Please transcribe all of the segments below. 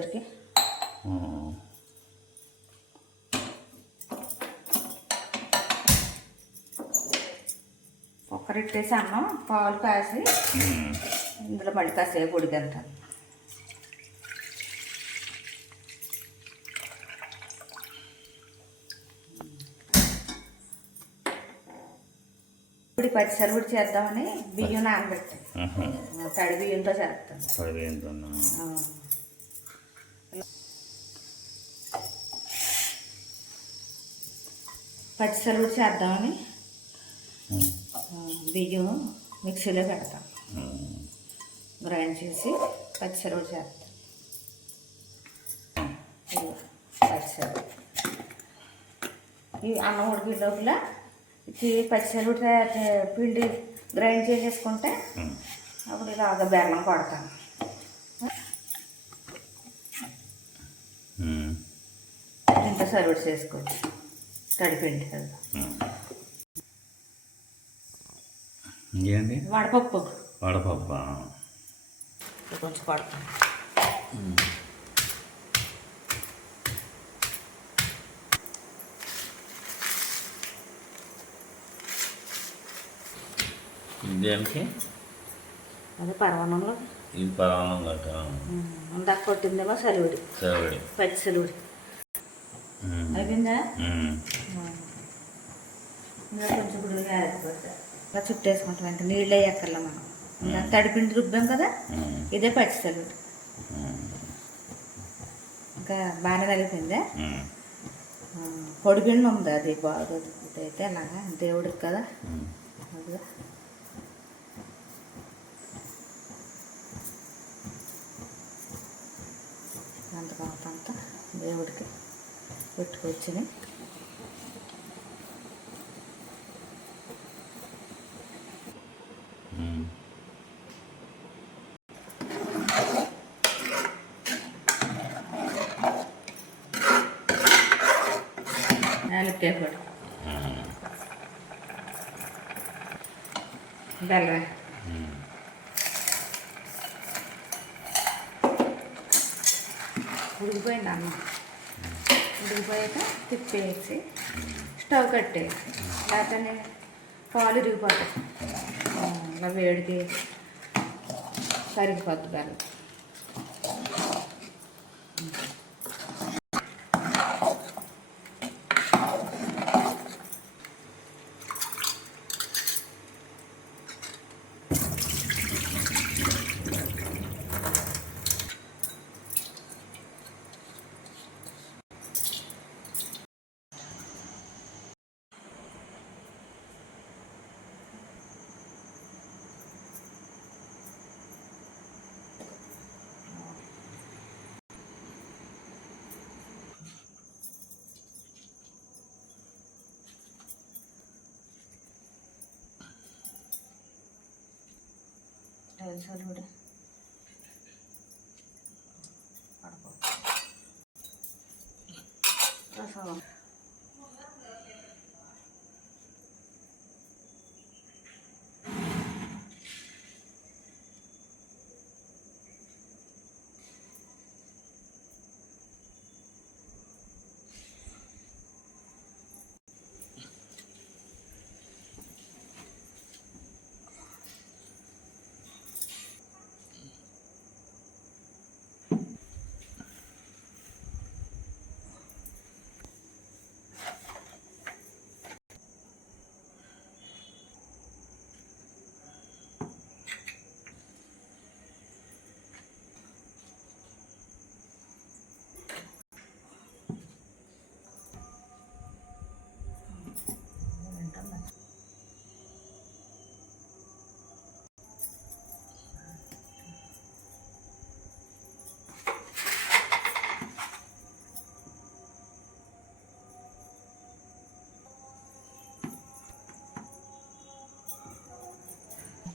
దగ్గరికి ఉమ్. కుక్కర్ ఇట్టేసి అన్నం పాలు కాసి. ఇందులో మళ్ళీ కాసేపు ఉడికింటాను ఇప్పుడు పచ్చిసరి కూడా చేద్దామని బియ్యం నానబెట్టాను. తడి బియ్యంతో చేస్తాను సరే ఏంటన్నా కూడా చేద్దామని బియ్యం మిక్సీలో పెడతాం. గ్రైండ్ చేసి పచ్చిసరి కూడా చేస్తాం ఇదిగో పచ్చిసరి ఈ అన్నం ఉడికి లోపల చే- పిండి గ్రైండ్ చేసేసుకుంటే. అప్పుడు ఇలాగ బెల్లం కొడతాను ఉమ్. ఇంత సర్వీస్ చేసుకోవచ్చు తడిపిండి. ఇంకేంటి? వడపప్పు. వడపప్ప? కొంచెం కొడతాను దేనికి అదే పరమాణంలో ఇది పరాణం గట్ట ఇందాక కొట్టిందేమో సలివిడి. సరే పచ్చి సలివిడి. అయిపోయిందా? ఇంకా కొంచెం ఇప్పుడు వేయకపోతే ఇలా చుట్టేసుకుంటాం ఇంకా నీళ్ళు వేయక్కర్లా మనం. ఇంకా తడిపిండి రుబ్బాం కదా ఇదే పచ్చి సలివిడి ఇంకా బాగానే తగిలిపోయిందా? ఆ, పొడిపిండి ఉంది అది బాగోదు ఇదైతే అలాగా. దేవుడికి కదా. అదిగా. అంత అంత దేవుడికి పెట్టుకొచ్చింది యాలక్కాయ పొడి బెల్లమే. ఉడికిపోయింది అన్నం ఉడికిపోయాక తిప్పేసి స్టవ్ కట్టేసి లేకపోతే పాలు ఇరిగిపోతాయి. అలా ఇలా వేడికి కరిగిపోద్ది బెల్లం. cabezadura.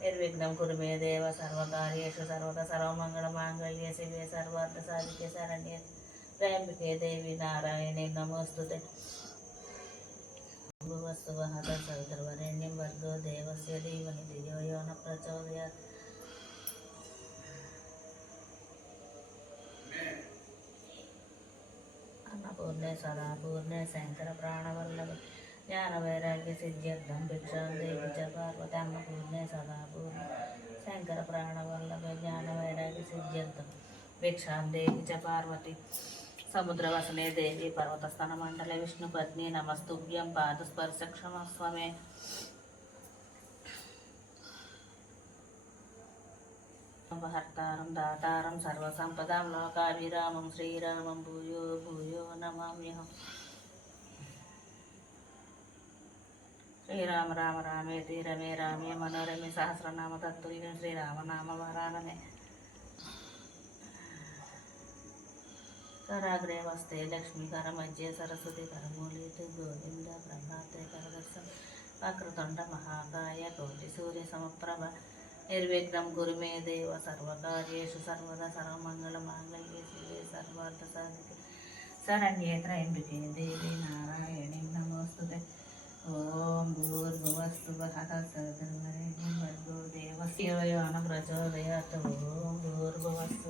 నిర్విఘ్నం కురుమే దేవ సర్వకార్యేషు సర్వత సర్వమంగళ మాంగళ్య శివే సర్వార్థ సాధికే శరణ్య. త్రయంబికే దేవి నారాయణే నమోస్తుతే. భువస్సు సవితర్వరేణ్యం వర్గో దేవస్య ధీమహి ధియో యో న ప్రచోదయాత్ అన్నపూర్ణే సదాపూర్ణే శంకర ప్రాణవల్లభ జ్ఞాన వైరాగ్య సిద్ధ్యర్థం భిక్షాం దేవించ చ పార్వతి అన్నపూర్ణే సదాపూర్ణ. శంకర ప్రాణవల్లభ జ్ఞానవైరాగ్య సిద్ధ్యర్థం భిక్షాం దేవించ పార్వతి. పార్వతి సముద్రవసనే దేవి పర్వతస్థన మండల విష్ణుపత్ని నమస్తుభ్యం పాదస్పర్శ క్షమస్వమే హర్తారం దాతారం సర్వసంపదాం లోకాభిరామం శ్రీరామం భూయో భూయో నమామ్యహం. శ్రీరామ రామ రామేతి రమే రామే మనోరమే సహస్రనామ తత్తుల్యం శ్రీరామనామ వరాననే కరాగ్రే వస్తే లక్ష్మీకర మధ్య సరస్వతి కరమూలిత గోవింద ప్రభాతే కరదర్శన. వక్రతుండ మహాకాయ కోటి సూర్య సమప్రభ నిర్విఘ్నం గురు మే దేవ సర్వకార్యేషు సర్వదా సర్వమంగళ మాంగళ్యే శివే సర్వార్థ సాధికే. శరణ్యే ఎంపికే దేవి నారాయణి నమోస్తుతే. ఓం భూర్భువస్తు వహత సదర్వరేణ్యం భర్గో దేవస్య యోన ప్రచోదయాత్ ఓం భూర్భువస్తు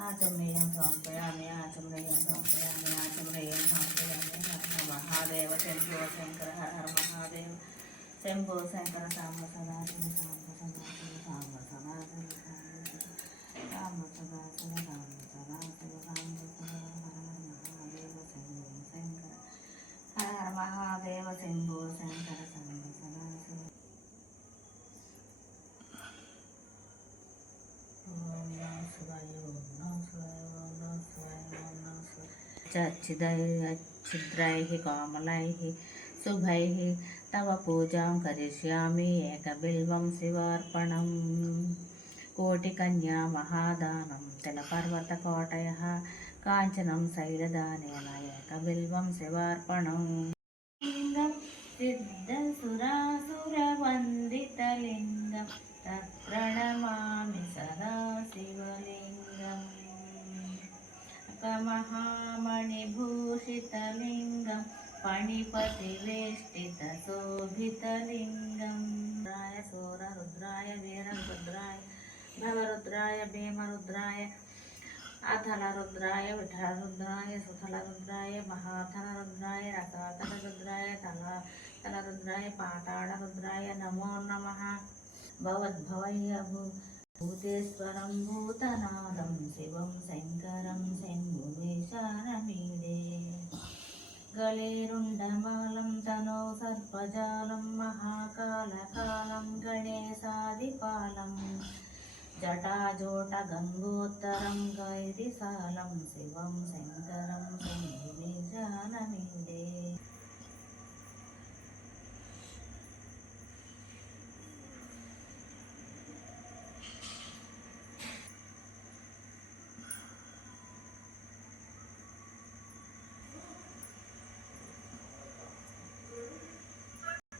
ఆచమనీయం సమర్పయామి ఆచమనీయం సమర్పయామి ఆచమనీయం సమర్పయామి హర హర మహాదేవ శంభో శంకర హర హర మహాదేవ శంభో శంకర సాంబ సదాశివ సాంబ సదాశివ సాంబ च अच्छिदै अच्छिद्रैः कोमलैः शुभैः तव पूजां करिष्यामि एकबिल्वं शिवार्पणम्। कोटिकन्यामहादानं तिलपर्वतकोटयः। काञ्चनं शैलदानेन एकबिल्वं शिवार्पणम्। सिद्धसुरासुरवन्दितलिङ्गं, तत्प्रणमामि सदा शिवलिङ्गम् अकमहा కమహామణిభూషితలింగం ఫణిపతివేష్టితశోభితలింగం రుద్రాయ సూరరుద్రాయ వీరరుద్రాయ భవరుద్రాయ భీమరుద్రాయ అథలరుద్రాయ విఠలరుద్రాయ సుథలరుద్రాయ మహాథలరుద్రాయ రసాతలరుద్రాయ తల తలరుద్రాయ పాతాళరుద్రాయ నమో నమ. భవద్భవయ్య భూ భూతేశ్వరం భూతనాదం శివం శంకరం శంభువేశానమీడే గళేరుండమాలం తనో సర్పజాలం మహాకాళకాలం గణేశాదిపాలం. జటాజోట గంగోత్తరం గైరిసాలం శివం శంకరం శంభువేశానమీడే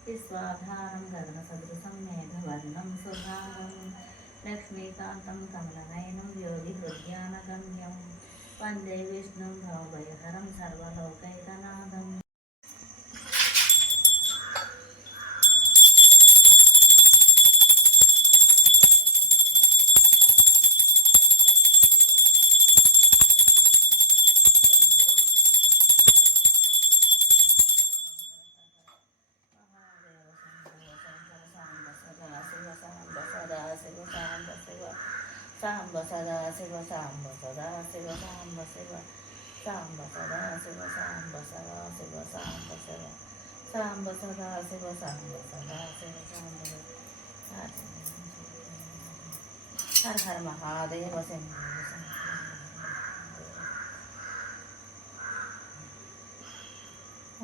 విశ్వాధారం గగన సదృశం మేఘవర్ణం సుధారం లక్ష్మీకాంతం కమలనయనం యోగి హృద్యానగమ్యం. వందే విష్ణుం భవభయహరం సర్వలోకైకనాథం. sa sa sa sa sa sa sa sa sa Samba Sada Siva Samba Siva Samba Sada Siva Samba Sada Siva Samba Siva Samba Sada Siva Samba Sada Siva Samba Har Har Mahadeva Samba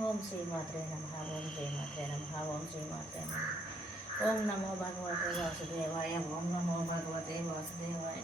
ओम श्री मात्रे नमः ओम श्री मात्रे sa ओम श्री मात्रे नमः ओम नमो भगवते वासुदेवाय ओम नमो भगवते वासुदेवाय